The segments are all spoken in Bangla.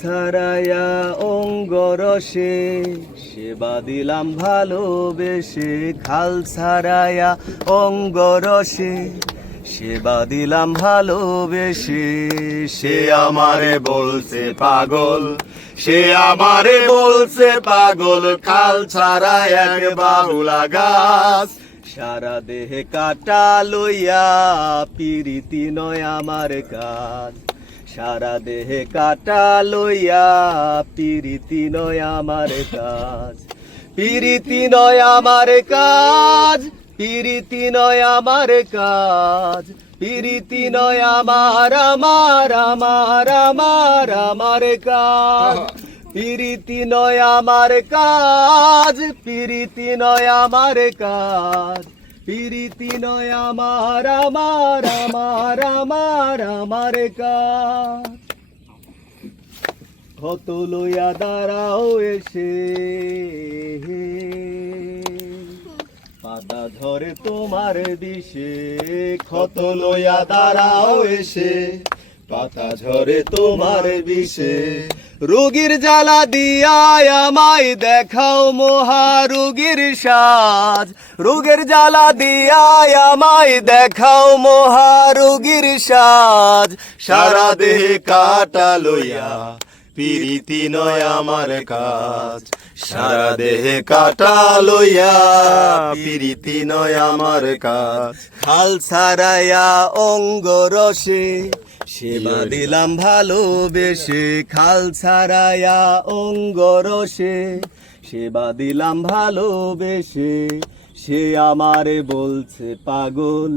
ছাড়াইয়া অঙ্গরসে সেবা দিলাম ভালোবেসে, খাল ছাড়াইয়া অঙ্গরসে সেবা দিলাম ভালোবেসে। সে আমারে বলছে পাগল, সে আমারে বলছে পাগল, খাল ছাড়া এক বাবুলা গাছ। সারা দেহে কাটা লইয়া পিরিতি নয় আমার কাজ, সারা দেহে কাটা লইয়া পিরিতি নয় আমার কাজ। পিরিতি নয় আমার কাজ, পিরিতি নয় আমার কাজ, পিরিতি নয় আমার আমার আমার আমার আমার কাজ। পিরিতি নয় আমার কাজ, পিরিতি নয় আমার কাজ, পিরিতি নয় আমার আমার আমার আমার আমার কাজ। ক্ষত লইয়া দাঁড়াও এসে, পাতা ধরে তোমার দিশে। ক্ষত লইয়া দাঁড়াও এসে, পাতা ঝরে তোমার বিষে। রোগীর জ্বালা দিয়া আমায় দেখাও মহা রোগীর সাজ, রোগের জ্বালা দিয়া আমায় দেখাও মহা রোগীর সাজ। সারা দেহে কাটা লইয়া পিরিতি নয় আমার কাজ, সারা দেহে কাটা লইয়া পিরিতি নয় আমার কাজ। খাল ছাড়াইয়া অঙ্গরসে সেবা দিলাম ভালোবেসে, খাল ছাড়াইয়া অঙ্গরসে সেবা দিলাম ভালোবেসে। সে আমারে বলছে পাগল,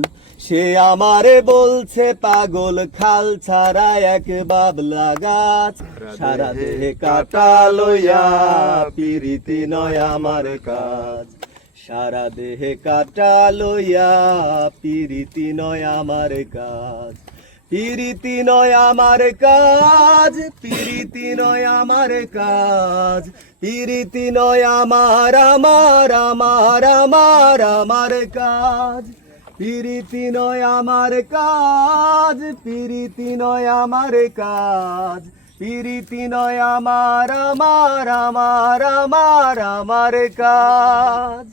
সে আমারে বলছে পাগল, খাল ছাড়া এক বাবলা গাছ। সারা দেহে কাটা লইয়া পিরিতি নয় আমার কাজ, সারা দেহে কাটা লইয়া পিরিতি নয় আমার কাজ। পিরিতি নয় আমার কাজ, পিরিতি নয় আমার কাজ, পিরিতি নয় আমার আমার আমার আমার আমার কাজ। পিরিতি নয় আমার কাজ, পিরিতি নয় আমার কাজ, পিরিতি নয় আমার আমার আমার আমার আমার কাজ।